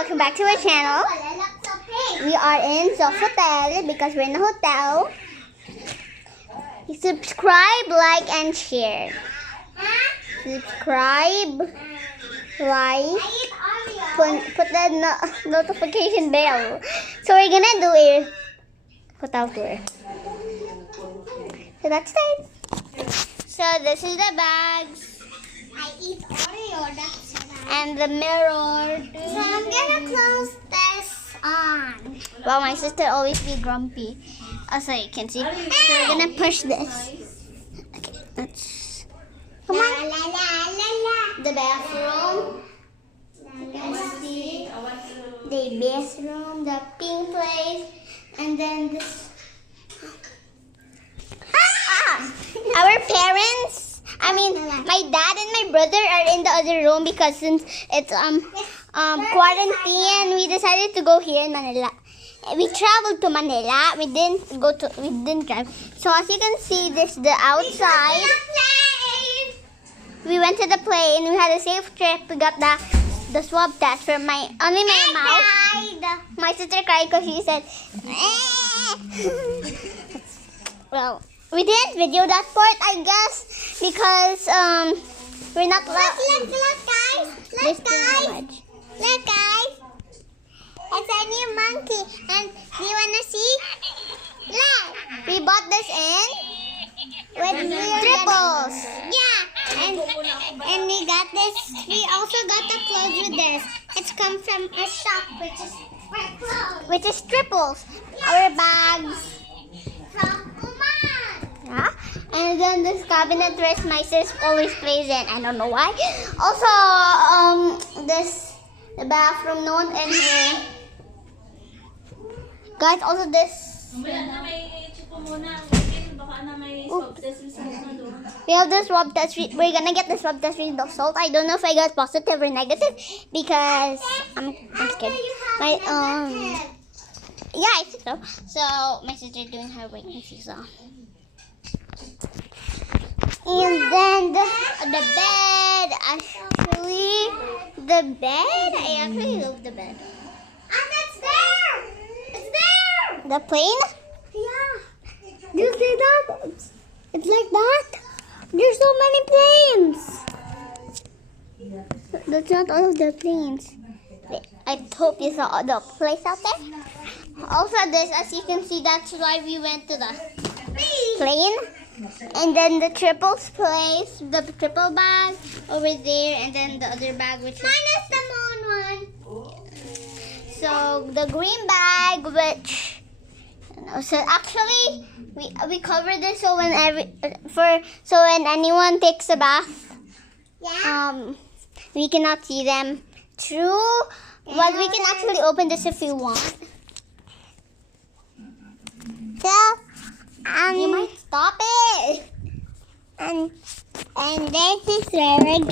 welcome back to our channel. We are in the hotel because we're in a hotel. Subscribe, like, and share. Subscribe, like, put the notification bell. So we're gonna do a hotel tour. So that's it. So this is the bags. I eat Oreo, that's And the mirror. So I'm gonna close this on. Well, my sister always be grumpy, as you can see. So we're gonna push this. Okay, let's. Come La on. la la la la. The bathroom. You can see the bathroom, the pink place, and then this. Our parents. I mean, my dad and my brother are in the other room because since it's quarantine, we decided to go here in Manila. We traveled to Manila. We didn't drive. So as you can see, this is the outside. We went to the plane. We had a safe trip. We got the swab test for my mouth. My sister cried because she said, well. We didn't video that part, I guess, because we're not allowed. Look, guys. Look, guys. It's a new monkey. And do you wanna see? Look. We bought this in with triples. Yeah. And we got this. We also got the clothes with this. It's come from a shop which is for clothes. Which is triples. Our bags. From Oman. Yeah. And then this cabinet where my sis always plays in. I don't know why. Also, the bathroom, no one in here. Guys, also this. We have the swab test. We're gonna get the swab test result. I don't know if I got positive or negative because I'm scared. Yeah, I think so. So my sister doing her pregnancy, so. And then the bed. I actually love the bed. And it's there. It's there. The plane? Yeah. Do you see that? It's like that. There's so many planes. That's not all of the planes. I hope you saw the place out there. Also this, as you can see, that's why we went to the plane. And then the triples place, the triple bag over there, and then the other bag which Minus the moon one. So the green bag, which so actually we cover this so when when anyone takes a bath, Yeah. we cannot see them through. But we can actually open this if you want. So You might stop it. and this is where we get